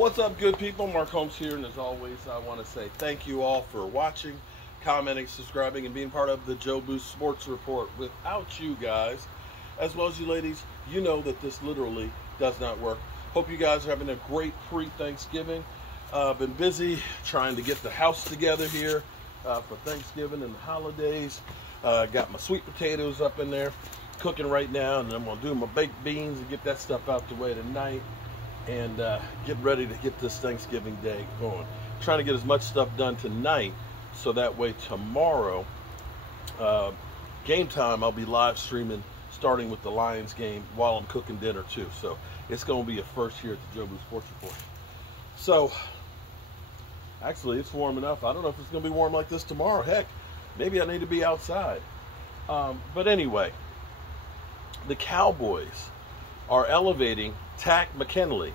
What's up, good people? Mark Holmes here, and as always, I want to say thank you all for watching, commenting, subscribing, and being part of the Joe Boost Sports Report. Without you guys, as well as you ladies, you know that this literally does not work. Hope you guys are having a great pre-Thanksgiving. Been busy trying to get the house together here for Thanksgiving and the holidays. Got my sweet potatoes up in there, cooking right now, and I'm going to do my baked beans and get that stuff out the way tonight. And get ready to get this Thanksgiving day going. Trying to get as much stuff done tonight so that way tomorrow, game time, I'll be live streaming starting with the Lions game while I'm cooking dinner too. So it's going to be a first here at the Joe Boost Sports Report. So actually it's warm enough. I don't know if it's going to be warm like this tomorrow. Heck, maybe I need to be outside. But anyway, the Cowboys are elevating Takk Mckinney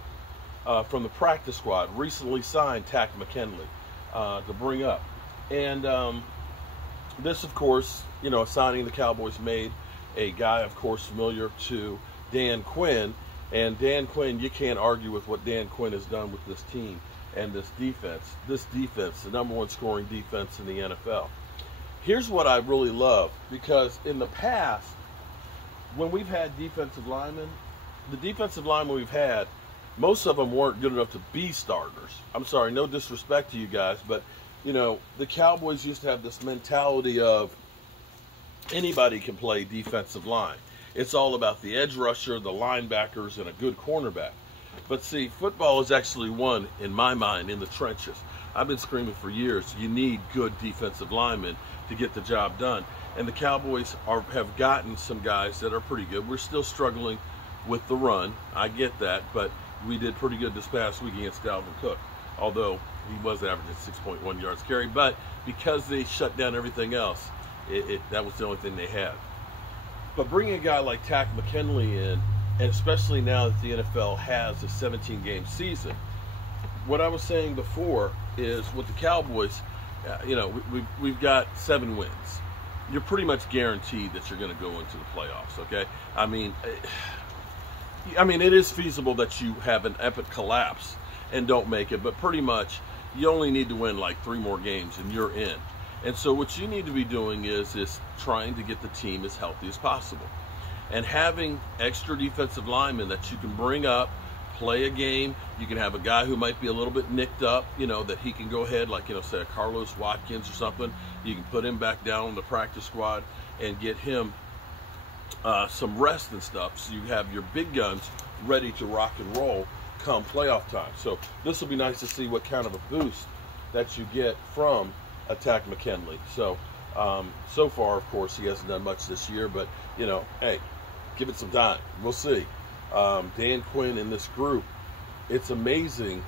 from the practice squad. Recently signed Takk Mckinney to bring up. And this, of course, you know, a signing the Cowboys made, a guy, of course, familiar to Dan Quinn. And Dan Quinn, you can't argue with what Dan Quinn has done with this team and this defense. This defense, the #1 scoring defense in the NFL. Here's what I really love, because in the past, when we've had defensive linemen, the defensive linemen we've had, most of them weren't good enough to be starters. I'm sorry, no disrespect to you guys, but, you know, the Cowboys used to have this mentality of anybody can play defensive line. It's all about the edge rusher, the linebackers, and a good cornerback. But see, football is actually won, in my mind, in the trenches. I've been screaming for years, you need good defensive linemen to get the job done. And the Cowboys have gotten some guys that are pretty good. We're still struggling with the run. I get that, but we did pretty good this past week against Dalvin Cook, although he was averaging 6.1 yards carry. But because they shut down everything else, that was the only thing they had. But bringing a guy like Takk Mckinney in, and especially now that the NFL has a 17-game season, what I was saying before is with the Cowboys, you know, we've got 7 wins. You're pretty much guaranteed that you're going to go into the playoffs, okay? I mean, it is feasible that you have an epic collapse and don't make it, but pretty much you only need to win like 3 more games and you're in. And so what you need to be doing is trying to get the team as healthy as possible. And having extra defensive linemen that you can bring up, play a game. You can have a guy who might be a little bit nicked up, you know, that he can go ahead, like, you know, say a Carlos Watkins or something. You can put him back down on the practice squad and get him some rest and stuff, so you have your big guns ready to rock and roll come playoff time. So this will be nice to see what kind of a boost that you get from a Takk Mckinney. So so far, of course, he hasn't done much this year, but, you know, hey, give it some time. We'll see. Dan Quinn in this group, it's amazing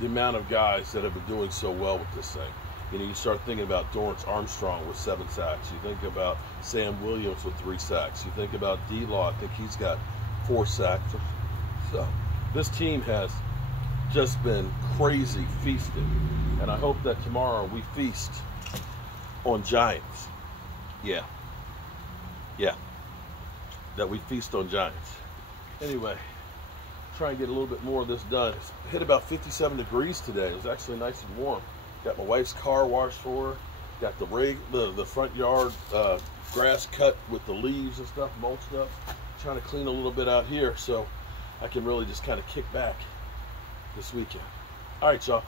the amount of guys that have been doing so well with this thing. You know, you start thinking about Dorrance Armstrong with 7 sacks. You think about Sam Williams with 3 sacks. You think about D-Law. I think he's got 4 sacks. So this team has just been crazy feasting. And I hope that tomorrow we feast on Giants. Yeah. That we feast on Giants. Anyway, try and get a little bit more of this done. It's hit about 57 degrees today. It was actually nice and warm. Got my wife's car washed for her. Got the front yard grass cut with the leaves and stuff, mulched up. Trying to clean a little bit out here so I can really just kind of kick back this weekend. All right, y'all.